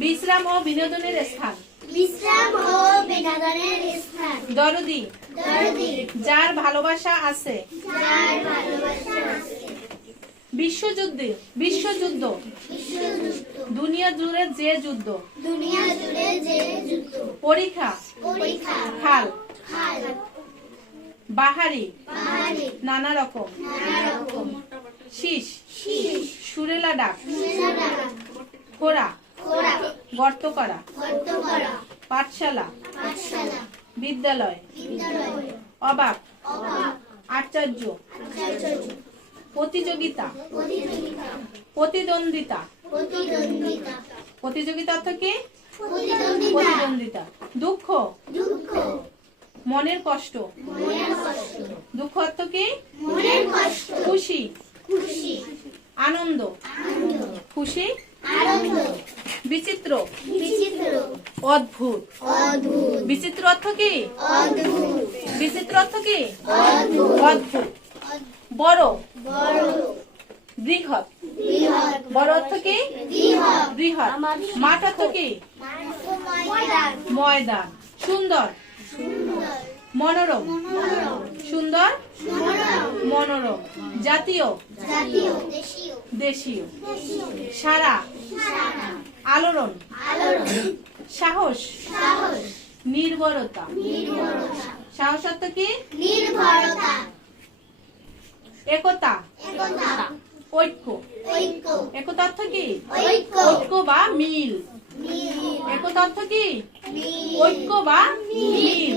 বিশ্রাম ও বিনোদনের স্থান। বিশ্রাম ও বিনোদনের স্থান। দরদি, দরদি, যার ভালোবাসা আছে। যার ভালোবাসা আছে। বিশ্বযুদ্ধ, বিশ্বযুদ্ধ, বিশ্বযুদ্ধ, দুনিয়া জুড়ে যে যুদ্ধ। দুনিয়া জুড়ে যে যুদ্ধ। পরীক্ষা, পরীক্ষা, খাল, খাল, বাহারি, পাহাড়ি, নানা রকম। নানা রকম। শীষ, শীষ, সুরেলা ডাক। সুরেলা, খোরা, খোরা, গর্ত করা। গর্ত করা। পাঠশালা, পাঠশালা, বিদ্যালয়। বিদ্যালয়। অবাক, অবাক, আশ্চর্য। আশ্চর্য। প্রতিযোগিতা, প্রতিযোগিতা, প্রতিদ্বন্দ্বিতা। প্রতিদ্বন্দ্বিতা, প্রতিযোগিতা অর্থ কি? প্রতিদ্বন্দ্বিতা। প্রতিদ্বন্দ্বিতা। দুঃখ, দুঃখ, মনের কষ্ট। মনের কষ্ট। দুঃখ অর্থ কি? মনের কষ্ট। খুশি, খুশি, আনন্দ। আনন্দ, খুশি, আনন্দ। বিচিত্র, বিচিত্র, অদ্ভুত। অদ্ভুত, বিচিত্র অর্থ কি? অদ্ভুত, বিচিত্র অর্থ কি? অদ্ভুত, অদ্ভুত। বড়, বড়, বৃহৎ। বৃহৎ, বড় অর্থ কি? বৃহৎ, বৃহৎ। মাঠ অর্থ কি? ময়দান, ময়দান। সুন্দর, সুন্দর, মনোরম। মনোরম, সুন্দর, মনোরম। মনোরম। জাতীয়, জাতীয়, দেশীয়, দেশীয়। সারা, সারা, আলোড়ন। আলোড়ন, সাহস, সাহস, নির্ভরতা। নির্ভরতা, সাহস অর্থ কি? নির্ভরতা। একতা, একতা, ঐক্য। ঐক্য, একতা অর্থ কি? ঐক্য, ঐক্য বা মিল। মিল, একতা অর্থ কি? মিল, ঐক্য বা মিল।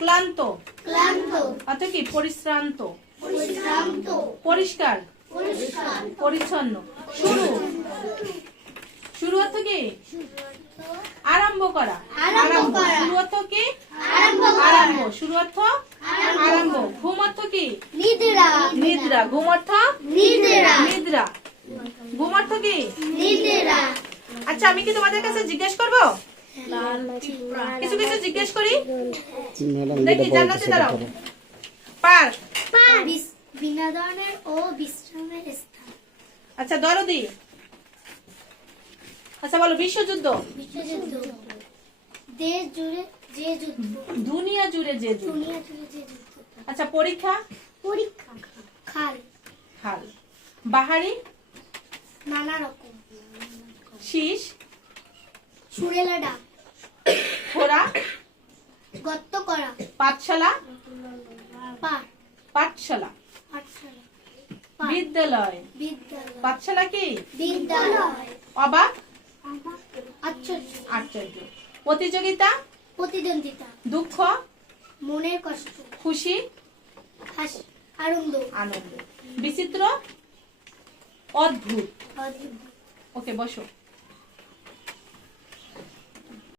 ক্লান্ত ক্লান্ত, অর্থ কি? পরিশ্রান্ত। পরিশ্রান্ত, পরিষ্কার, পরিষ্কার, পরিচ্ছন্ন। শুরু, শুরু অর্থ কি? আরম্ভ করা। আরম্ভ করা। শুরু অর্থ কি? আরম্ভ করা। আরম্ভ। শুরু অর্থ আরম্ভ। ঘুম অর্থ কি? নিদ্রা, নিদ্রা। ঘুম অর্থ নিদ্রা, নিদ্রা। ঘুম অর্থ কি? নিদ্রা। আচ্ছা, আমি কি তোমাদের কাছে জিজ্ঞেস করব? কিছু কিছু জিজ্ঞেস করি। দেখি, জান্নাতে দাঁড়াও। পার্ক, বিনোদনের ও বিশ্রামের স্থান। আচ্ছা দরদি। আচ্ছা বলো, বিশ্বযুদ্ধ। বিশ্বযুদ্ধ, দেশ জুড়ে যে যুদ্ধ। দুনিয়া জুড়ে যে যুদ্ধ। দুনিয়া জুড়ে যে যুদ্ধ। আচ্ছা পরীক্ষা, পরীক্ষা, খাল, খাল। বাহারি, নানা রকম। শীষ, সুরেলা ডাক, খোরা। গর্ত করা। পাঠশালা, পাঠ, পাঠশালা। পাঠশালা, পাঠ, বিদ্যালয়। বিদ্যালয়, পাঠশালা কি? বিদ্যালয়। অবাক, আশ্চর্য, আশ্চর্য। প্রতিযোগিতা, প্রতিদ্বন্দ্বিতা, দুঃখ, মনের কষ্ট, খুশি, হাসি, আনন্দ, আনন্দ। বিচিত্র, অদ্ভুত। অদ্ভুত। ওকে, বসো।